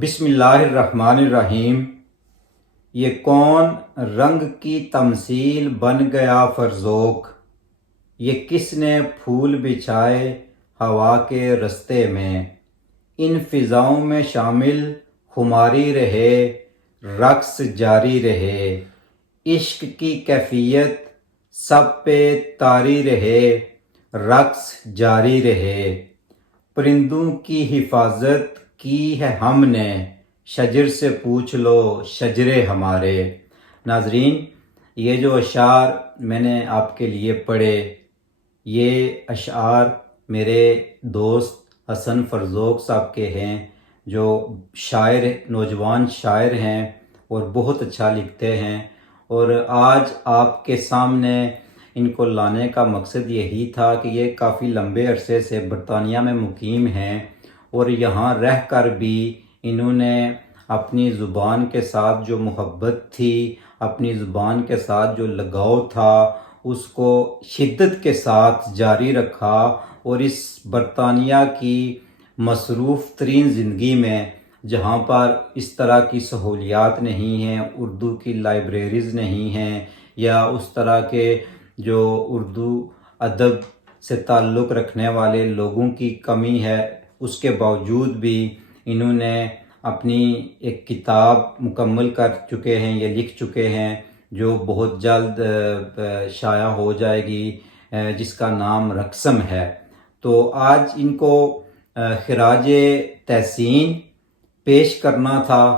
بسم اللہ الرحمن الرحیم۔ یہ کون رنگ کی تمثیل بن گیا فرزوق، یہ کس نے پھول بچھائے ہوا کے رستے میں۔ ان فضاؤں میں شامل خماری رہے، رقص جاری رہے، عشق کی کیفیت سب پہ طاری رہے، رقص جاری رہے۔ پرندوں کی حفاظت کی ہے ہم نے، شجر سے پوچھ لو شجرے ہمارے۔ ناظرین، یہ جو اشعار میں نے آپ کے لیے پڑھے، یہ اشعار میرے دوست حسن فرزوق صاحب کے ہیں، جو شاعر، نوجوان شاعر ہیں اور بہت اچھا لکھتے ہیں۔ اور آج آپ کے سامنے ان کو لانے کا مقصد یہی تھا کہ یہ کافی لمبے عرصے سے برطانیہ میں مقیم ہیں، اور یہاں رہ کر بھی انہوں نے اپنی زبان کے ساتھ جو محبت تھی، اپنی زبان کے ساتھ جو لگاؤ تھا، اس کو شدت کے ساتھ جاری رکھا، اور اس برطانیہ کی مصروف ترین زندگی میں، جہاں پر اس طرح کی سہولیات نہیں ہیں، اردو کی لائبریریز نہیں ہیں، یا اس طرح کے جو اردو ادب سے تعلق رکھنے والے لوگوں کی کمی ہے، اس کے باوجود بھی انہوں نے اپنی ایک کتاب مکمل کر چکے ہیں، یہ لکھ چکے ہیں، جو بہت جلد شائع ہو جائے گی، جس کا نام رقصم ہے۔ تو آج ان کو خراج تحسین پیش کرنا تھا،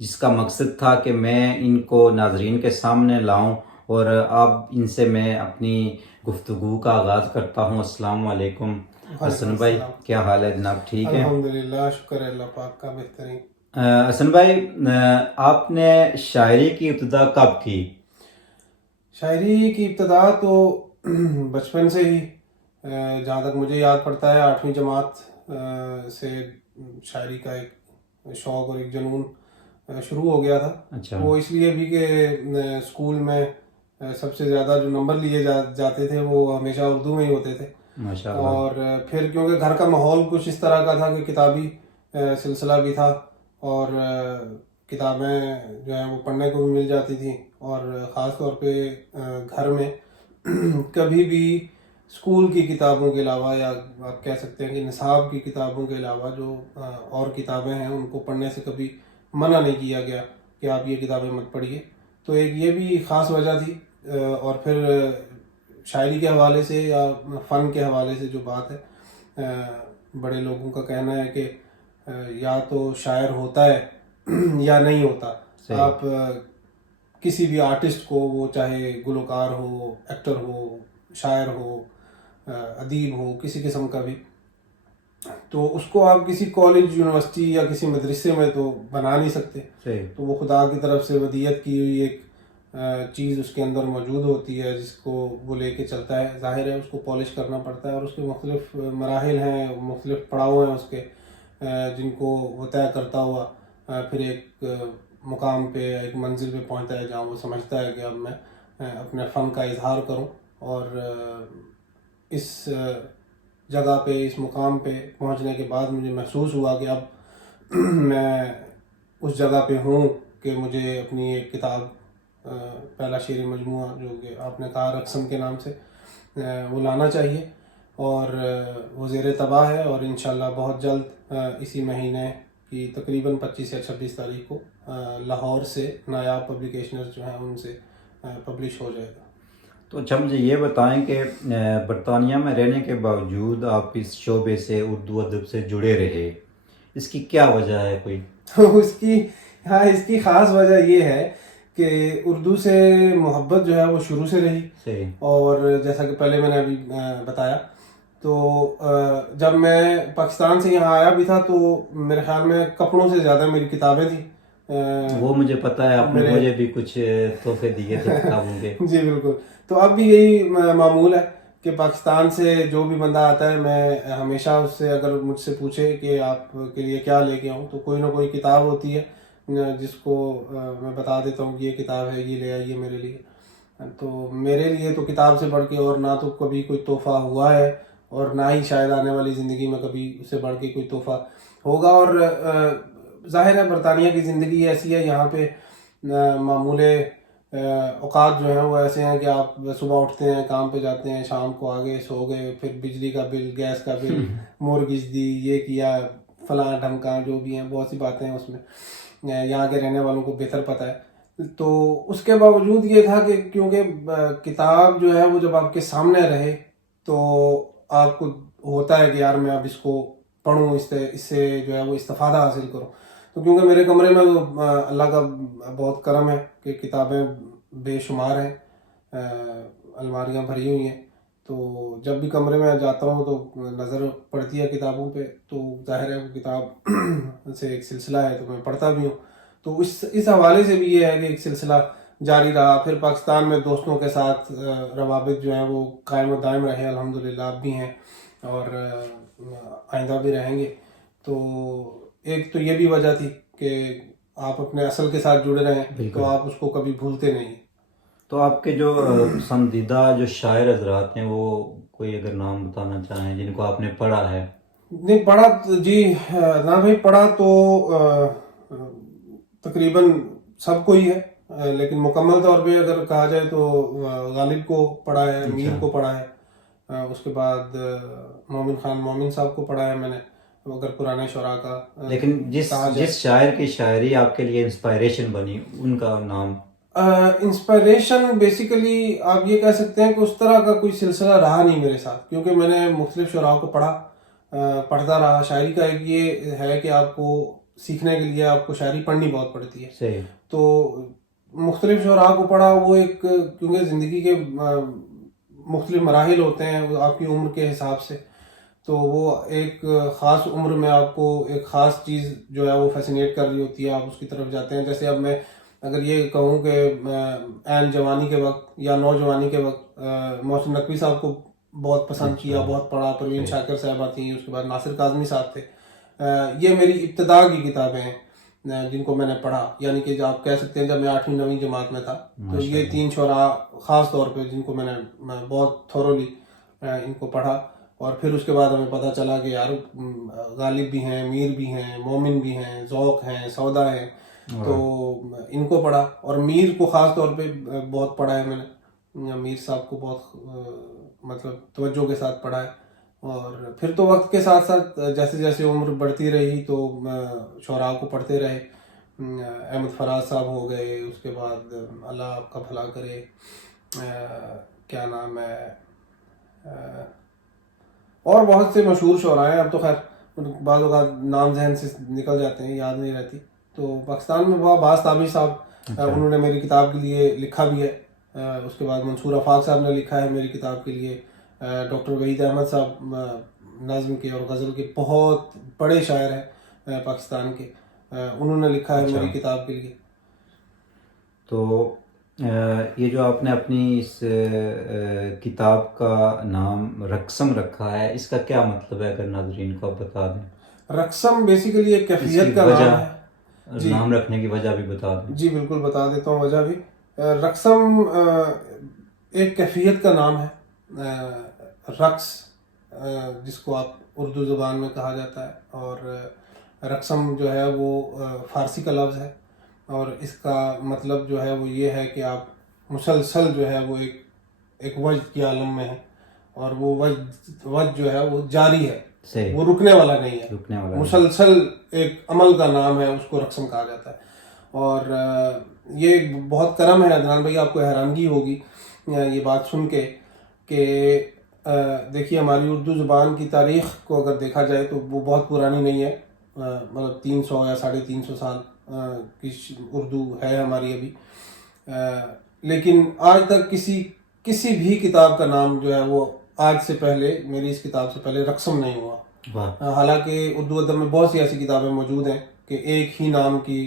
جس کا مقصد تھا کہ میں ان کو ناظرین کے سامنے لاؤں، اور اب ان سے میں اپنی گفتگو کا آغاز کرتا ہوں۔ السلام علیکم حسن بھائی، کیا حال ہے جناب؟ ٹھیک ہے الحمدللہ، شکر ہے اللہ پاک کا، بہترین۔ حسن بھائی، آپ نے شاعری کی ابتدا کب کی؟ شاعری کی ابتدا تو بچپن سے ہی، جہاں تک مجھے یاد پڑتا ہے 8ویں جماعت سے شاعری کا ایک شوق اور ایک جنون شروع ہو گیا تھا۔ اچھا۔ وہ اس لیے بھی کہ اسکول میں سب سے زیادہ جو نمبر لیے جاتے تھے وہ ہمیشہ اردو میں ہی ہوتے تھے، ماشاءاللہ۔ اور پھر کیونکہ گھر کا ماحول کچھ اس طرح کا تھا کہ کتابی سلسلہ بھی تھا، اور کتابیں جو ہیں وہ پڑھنے کو بھی مل جاتی تھیں، اور خاص طور پہ گھر میں کبھی بھی اسکول کی کتابوں کے علاوہ، یا آپ کہہ سکتے ہیں کہ نصاب کی کتابوں کے علاوہ جو اور کتابیں ہیں ان کو پڑھنے سے کبھی منع نہیں کیا گیا کہ آپ یہ کتابیں مت پڑھیے۔ تو ایک یہ بھی خاص وجہ تھی، اور پھر شاعری کے حوالے سے یا فن کے حوالے سے جو بات ہے، بڑے لوگوں کا کہنا ہے کہ یا تو شاعر ہوتا ہے یا نہیں ہوتا۔ آپ کسی بھی آرٹسٹ کو، وہ چاہے گلوکار ہو، ایکٹر ہو، شاعر ہو، ادیب ہو، کسی قسم کا بھی، تو اس کو آپ کسی کالج، یونیورسٹی یا کسی مدرسے میں تو بنا نہیں سکتے۔ تو وہ خدا کی طرف سے ودیت کی ہوئی ایک چیز اس کے اندر موجود ہوتی ہے، جس کو وہ لے کے چلتا ہے۔ ظاہر ہے اس کو پالش کرنا پڑتا ہے، اور اس کے مختلف مراحل ہیں، مختلف پڑاؤ ہیں اس کے، جن کو وہ طے کرتا ہوا پھر ایک مقام پہ، ایک منزل پہ پہنچتا ہے، جہاں وہ سمجھتا ہے کہ اب میں اپنے فن کا اظہار کروں۔ اور اس جگہ پہ، اس مقام پہ پہنچنے کے بعد مجھے محسوس ہوا کہ اب میں اس جگہ پہ ہوں کہ مجھے اپنی ایک کتاب، پہلا شعری مجموعہ جو کہ آپ نے کہا رقصم کے نام سے، وہ لانا چاہیے، اور وہ زیر طبع ہے، اور انشاءاللہ بہت جلد اسی مہینے کی تقریباً 25 یا 26 تاریخ کو لاہور سے نایاب پبلیکیشنز جو ہیں ان سے پبلش ہو جائے گا۔ تو اچھا، مجھے یہ بتائیں کہ برطانیہ میں رہنے کے باوجود آپ اس شعبے سے، اردو ادب سے جڑے رہے، اس کی کیا وجہ ہے کوئی؟ اس کی خاص وجہ یہ ہے کہ اردو سے محبت جو ہے وہ شروع سے رہی، اور جیسا کہ پہلے میں نے ابھی بتایا، تو جب میں پاکستان سے یہاں آیا بھی تھا تو میرے خیال میں کپڑوں سے زیادہ میری کتابیں تھیں۔ وہ مجھے پتہ ہے، آپ نے مجھے بھی کچھ تحفے دیے تھے کتابوں کے۔ جی بالکل۔ تو اب بھی یہی معمول ہے کہ پاکستان سے جو بھی بندہ آتا ہے، میں ہمیشہ اس سے، اگر مجھ سے پوچھے کہ آپ کے لیے کیا لے کے آؤں، تو کوئی نہ کوئی کتاب ہوتی ہے جس کو میں بتا دیتا ہوں کہ یہ کتاب ہے، یہ لے آئیے میرے لیے۔ تو میرے لیے تو کتاب سے بڑھ کے اور نہ تو کبھی کوئی تحفہ ہوا ہے، اور نہ ہی شاید آنے والی زندگی میں کبھی اس سے بڑھ کے کوئی تحفہ ہوگا۔ اور ظاہر ہے برطانیہ کی زندگی ایسی ہے، یہاں پہ معمول اوقات جو ہیں وہ ایسے ہیں کہ آپ صبح اٹھتے ہیں، کام پہ جاتے ہیں، شام کو آگے سو گئے، پھر بجلی کا بل، گیس کا بل، مورگیج دی، یہ کیا، فلاں ڈھمکاں جو بھی ہیں، بہت سی باتیں ہیں اس میں، یہاں کے رہنے والوں کو بہتر پتہ ہے۔ تو اس کے باوجود یہ تھا کہ کیونکہ کتاب جو ہے وہ جب آپ کے سامنے رہے تو آپ کو ہوتا ہے کہ یار میں اب اس کو پڑھوں، اس سے جو ہے وہ استفادہ حاصل کروں۔ تو کیونکہ میرے کمرے میں اللہ کا بہت کرم ہے کہ کتابیں بے شمار ہیں، الماریاں بھری ہوئی ہیں، تو جب بھی کمرے میں جاتا ہوں تو نظر پڑتی ہے کتابوں پہ، تو ظاہر ہے وہ کتاب سے ایک سلسلہ ہے تو میں پڑھتا بھی ہوں۔ تو اس حوالے سے بھی یہ ہے کہ ایک سلسلہ جاری رہا۔ پھر پاکستان میں دوستوں کے ساتھ روابط جو ہیں وہ قائم و دائم رہے، الحمدللہ اب بھی ہیں اور آئندہ بھی رہیں گے۔ تو ایک تو یہ بھی وجہ تھی کہ آپ اپنے اصل کے ساتھ جڑے رہیں تو آپ اس کو کبھی بھولتے نہیں۔ تو آپ کے جو پسندیدہ جو شاعر حضرات ہیں وہ کوئی اگر نام بتانا چاہیں جن کو آپ نے پڑھا ہے؟ نہیں پڑھا جی عدنان بھائی، پڑھا تو تقریباً سب کو ہی ہے، لیکن مکمل طور پہ اگر کہا جائے تو غالب کو پڑھا ہے، میر کو پڑھا ہے، اس کے بعد مومن خان مومن صاحب کو پڑھا ہے میں نے، اگر پرانے شعراء کا۔ لیکن جس شاعر کی شاعری آپ کے لیے انسپائریشن بنی ان کا نام؟ انسپائریشن بیسیکلی آپ یہ کہہ سکتے ہیں کہ اس طرح کا کوئی سلسلہ رہا نہیں میرے ساتھ، کیونکہ میں نے مختلف شعراء کو پڑھتا رہا۔ شاعری کا ایک یہ ہے کہ آپ کو سیکھنے کے لیے آپ کو شاعری پڑھنی بہت پڑتی ہے، صحیح۔ تو مختلف شعراء کو پڑھا، وہ ایک کیونکہ زندگی کے مختلف مراحل ہوتے ہیں آپ کی عمر کے حساب سے، تو وہ ایک خاص عمر میں آپ کو ایک خاص چیز جو ہے وہ فیسینیٹ کر رہی ہوتی ہے، آپ اس کی طرف جاتے ہیں۔ جیسے اب میں اگر یہ کہوں کہ عین جوانی کے وقت یا نوجوانی کے وقت محسن نقوی صاحب کو بہت پسند کیا، بہت پڑھا، پروین شاکر صاحبہ تھیں، اس کے بعد ناصر کاظمی صاحب تھے، یہ میری ابتدا کی کتابیں ہیں جن کو میں نے پڑھا، یعنی کہ آپ کہہ سکتے ہیں جب میں 8ویں 9ویں جماعت میں تھا تو یہ 3 شعراء خاص طور پہ جن کو میں بہت تھورولی ان کو پڑھا، اور پھر اس کے بعد ہمیں پتہ چلا کہ یار غالب بھی ہیں، میر بھی ہیں، مومن بھی ہیں، ذوق ہیں، سودا ہیں، تو ان کو پڑھا، اور میر کو خاص طور پہ بہت پڑھا ہے میں نے، میر صاحب کو بہت مطلب توجہ کے ساتھ پڑھا ہے۔ اور پھر تو وقت کے ساتھ ساتھ جیسے جیسے عمر بڑھتی رہی تو شعراء کو پڑھتے رہے، احمد فراز صاحب ہو گئے، اس کے بعد اللہ آپ کا بھلا کرے، کیا نام ہے، اور بہت سے مشہور شعراء ہیں، اب تو خیر بعض اوقات نام ذہن سے نکل جاتے ہیں، یاد نہیں رہتی۔ تو پاکستان میں باز تابی صاحب انہوں نے میری کتاب کے لیے لکھا بھی ہے، اس کے بعد منصور آفاق صاحب نے لکھا ہے میری کتاب کے لیے، ڈاکٹر وحید احمد صاحب نظم کے اور غزل کے بہت بڑے شاعر ہیں پاکستان کے، انہوں نے لکھا ہے میری کتاب کے لیے۔ تو یہ جو آپ نے اپنی اس کتاب کا نام رقصم رکھا ہے، اس کا کیا مطلب ہے اگر ناظرین کو آپ بتا دیں؟ رقصم بیسیکلی ایک کیفیت کا نام ہے، نام رکھنے کی وجہ بھی بتا دیں۔ جی بالکل بتا دیتا ہوں وجہ بھی۔ رقصم ایک کیفیت کا نام ہے، رقص جس کو آپ اردو زبان میں کہا جاتا ہے، اور رقصم جو ہے وہ فارسی کا لفظ ہے، اور اس کا مطلب جو ہے وہ یہ ہے کہ آپ مسلسل جو ہے وہ ایک وجد کی عالم میں ہیں، اور وہ وجد جو ہے وہ جاری ہے، وہ رکنے والا نہیں ہے، مسلسل ایک عمل کا نام ہے، اس کو رقصم کہا جاتا ہے۔ اور یہ بہت کرم ہے عدنان بھائی، آپ کو حیرانگی ہوگی یہ بات سن کے کہ دیکھیے ہماری اردو زبان کی تاریخ کو اگر دیکھا جائے تو وہ بہت پرانی نہیں ہے، مطلب 300 یا 350 سال کی اردو ہے ہماری ابھی، لیکن آج تک کسی بھی کتاب کا نام جو ہے وہ آج سے پہلے، میری اس کتاب سے پہلے رقصم نہیں ہوا۔ حالانکہ اردو ادب میں بہت سی ایسی کتابیں موجود ہیں کہ ایک ہی نام کی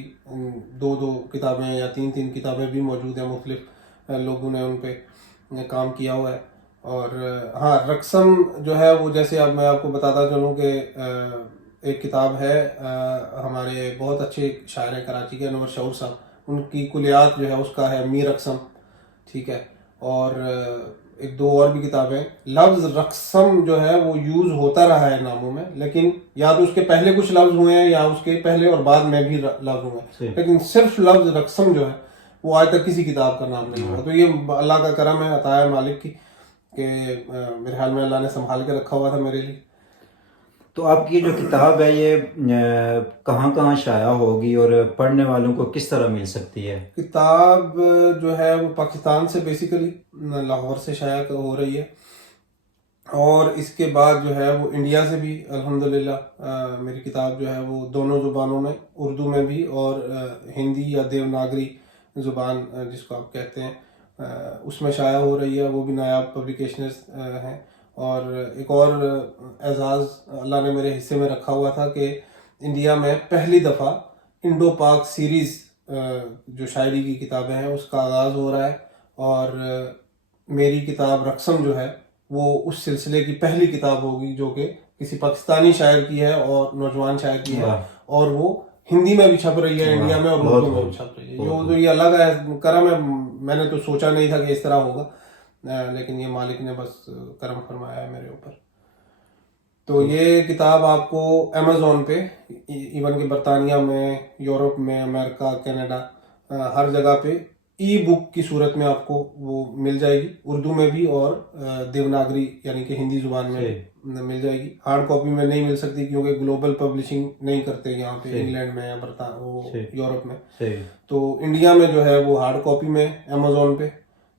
2 کتابیں یا 3 کتابیں بھی موجود ہیں، مختلف لوگوں نے ان پہ کام کیا ہوا ہے۔ اور ہاں رقصم جو ہے وہ جیسے اب میں آپ کو بتاتا چلوں کہ ایک کتاب ہے ہمارے بہت اچھے شاعر ہیں کراچی کے، انور شعور صاحب، ان کی کلیات جو ہے اس کا ہے میر رقصم، ٹھیک ہے، اور ایک دو اور بھی کتابیں. لفظ رقصم جو ہے وہ یوز ہوتا رہا ہے ناموں میں, لیکن یا تو اس کے پہلے کچھ لفظ ہوئے ہیں یا اس کے پہلے اور بعد میں بھی لفظ ہوئے ہیں, لیکن صرف لفظ رقصم جو ہے وہ آج تک کسی کتاب کا نام نہیں ہوا. تو یہ اللہ کا کرم ہے, عطا ہے مالک کی, کہ میرے خیال میں اللہ نے سنبھال کے رکھا ہوا تھا میرے لیے. تو آپ کی جو کتاب ہے یہ کہاں کہاں شائع ہوگی اور پڑھنے والوں کو کس طرح مل سکتی ہے؟ کتاب جو ہے وہ پاکستان سے بیسیکلی لاہور سے شائع ہو رہی ہے, اور اس کے بعد جو ہے وہ انڈیا سے بھی الحمدللہ میری کتاب جو ہے وہ دونوں زبانوں میں, اردو میں بھی اور ہندی یا دیوناگری زبان جس کو آپ کہتے ہیں اس میں شائع ہو رہی ہے. وہ بھی نایاب پبلیکیشنز ہیں. اور ایک اور اعزاز اللہ نے میرے حصے میں رکھا ہوا تھا کہ انڈیا میں پہلی دفعہ انڈو پاک سیریز جو شاعری کی کتابیں ہیں اس کا آغاز ہو رہا ہے, اور میری کتاب رقصم جو ہے وہ اس سلسلے کی پہلی کتاب ہوگی جو کہ کسی پاکستانی شاعر کی ہے اور نوجوان شاعر کی ہے, اور وہ ہندی میں بھی چھپ رہی ہے انڈیا میں اور اردو میں بھی چھپ رہی ہے. جو یہ اللہ کا کرم ہے, میں نے تو سوچا نہیں تھا کہ اس طرح ہوگا, لیکن یہ مالک نے بس کرم فرمایا ہے میرے اوپر. تو یہ کتاب آپ کو امیزون پہ, ایون کہ برطانیہ میں, یورپ میں, امریکہ, کینیڈا, ہر جگہ پہ ای بک کی صورت میں آپ کو وہ مل جائے گی, اردو میں بھی اور دیوناگری یعنی کہ ہندی زبان میں مل جائے گی. ہارڈ کاپی میں نہیں مل سکتی کیونکہ گلوبل پبلشنگ نہیں کرتے یہاں پہ انگلینڈ میں یا یورپ میں. تو انڈیا میں جو ہے وہ ہارڈ کاپی میں امیزون پہ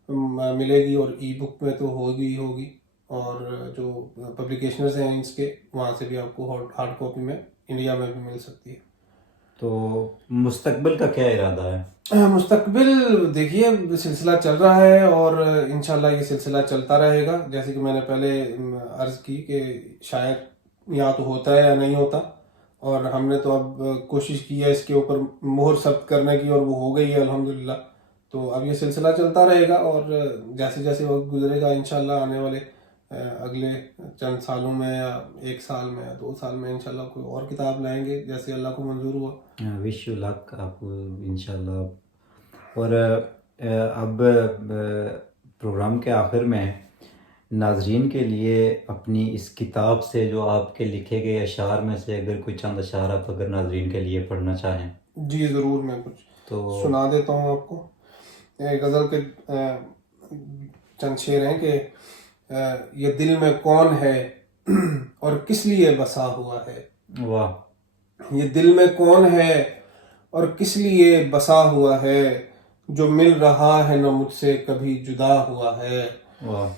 ملے گی, اور ای بک میں تو ہوگی ہی ہوگی, اور جو پبلیکیشنز ہیں اس کے وہاں سے بھی آپ کو ہارڈ کاپی میں انڈیا میں بھی مل سکتی ہے. تو مستقبل کا کیا ارادہ ہے؟ مستقبل دیکھیے سلسلہ چل رہا ہے اور انشاءاللہ یہ سلسلہ چلتا رہے گا. جیسے کہ میں نے پہلے عرض کی کہ شاید یا تو ہوتا ہے یا نہیں ہوتا, اور ہم نے تو اب کوشش کی ہے اس کے اوپر مہر ثبت کرنے کی, اور وہ ہو گئی ہے الحمدللہ. تو اب یہ سلسلہ چلتا رہے گا, اور جیسے جیسے وقت گزرے گا انشاءاللہ آنے والے اگلے چند سالوں میں یا 1 سال میں یا 2 سال میں انشاءاللہ کوئی اور کتاب لائیں گے جیسے اللہ کو منظور ہوا. وش یو لک آپ کو انشاءاللہ. اور اب پروگرام کے آخر میں ناظرین کے لیے اپنی اس کتاب سے جو آپ کے لکھے گئے اشعار میں سے اگر کوئی چند اشعار آپ اگر ناظرین کے لیے پڑھنا چاہیں. جی ضرور, میں کچھ تو سنا دیتا ہوں آپ کو. غزل کے چند شعر ہیں کہ یہ دل میں کون ہے اور کس لیے بسا ہوا ہے. واہ. یہ دل میں کون ہے اور کس لیے بسا ہوا ہے, جو مل رہا ہے نہ مجھ سے کبھی جدا ہوا ہے. واہ.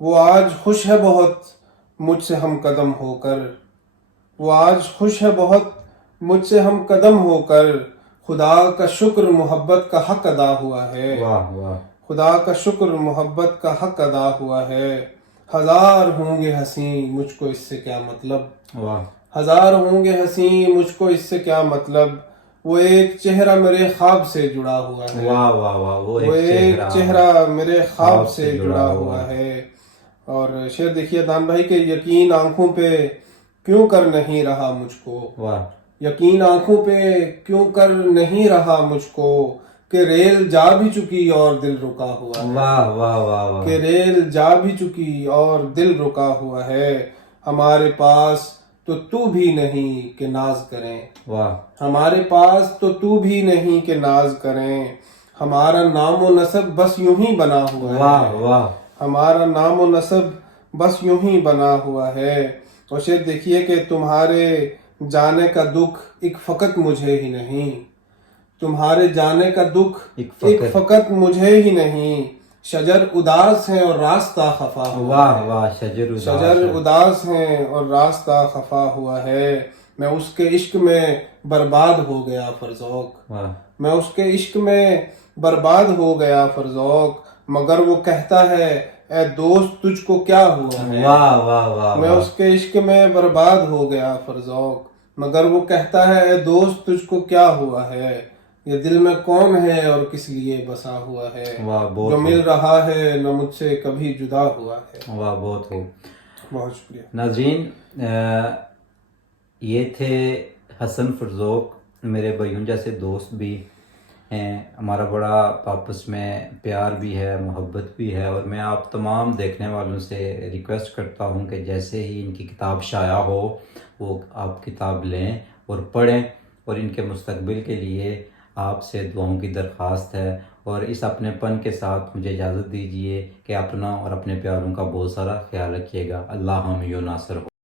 وہ آج خوش ہے بہت مجھ سے ہم قدم ہو کر, وہ آج خوش ہے بہت مجھ سے ہم قدم ہو کر, خدا کا شکر محبت کا حق ادا ہوا ہے. واہ واہ. خدا کا شکر محبت کا حق ادا ہوا ہے. ہزار ہوں گے حسین مجھ کو اس سے کیا مطلب, واہ. ہزار ہوں گے حسین مجھ کو اس سے کیا مطلب, وہ ایک چہرہ میرے خواب سے جڑا ہوا ہے. واہ واہ واہ. وہ ایک چہرہ میرے خواب سے جڑا ہوا ہے. اور شعر دیکھیے دان بھائی کہ یقین آنکھوں پہ کیوں کر نہیں رہا مجھ کو, واہ. یقین آنکھوں پہ کیوں کر نہیں رہا مجھ کو, کہ ریل جا بھی چکی اور دل رکا ہوا ہے. واہ واہ واہ واہ. کہ ریل جا بھی چکی اور دل رکا ہوا ہے. ہمارے پاس تو بھی نہیں کہ ناز کریں, واہ. ہمارے پاس تو بھی نہیں کہ ناز کریں. ہمارا نام و نسب بس یوں ہی بنا ہوا ہے. واہ واہ. ہمارا نام و نسب بس یوں ہی بنا ہوا ہے. اور شعر دیکھیے کہ تمہارے جانے کا دکھ ایک فقط مجھے ہی نہیں, تمہارے جانے کا دکھ ایک فقط مجھے ہی نہیں, شجر اداس ہیں اور راستہ خفا ہوا. واہ واہ. شجر اداس ہیں اور راستہ خفا ہوا ہے. میں اس کے عشق میں برباد ہو گیا فرزوق, میں اس کے عشق میں برباد ہو گیا فرزوق, مگر وہ کہتا ہے اے دوست تجھ کو کیا ہوا ہے. واہ واہ واہ. میں اس کے عشق میں برباد ہو گیا فرزوق, مگر وہ کہتا ہے اے دوست تجھ کو کیا ہوا ہے. یہ دل میں کون ہے اور کس لیے بسا ہوا ہے, جو مل رہا ہے نہ مجھ سے کبھی جدا ہوا ہے. واہ بہت ہو. بہت شکریہ. ناظرین یہ تھے حسن فرزوق, میرے بھائیوں جیسے دوست بھی, ہیں، ہمارا بڑا آپس میں پیار بھی ہے، محبت بھی ہے، اور میں آپ تمام دیکھنے والوں سے ریکویسٹ کرتا ہوں کہ جیسے ہی ان کی کتاب شائع ہو وہ آپ کتاب لیں اور پڑھیں، اور ان کے مستقبل کے لیے آپ سے دعاؤں کی درخواست ہے۔ اور اس اپنے پن کے ساتھ مجھے اجازت دیجیے کہ اپنا اور اپنے پیاروں کا بہت سارا خیال رکھیے گا۔ اللہ حامی و ناصر ہو۔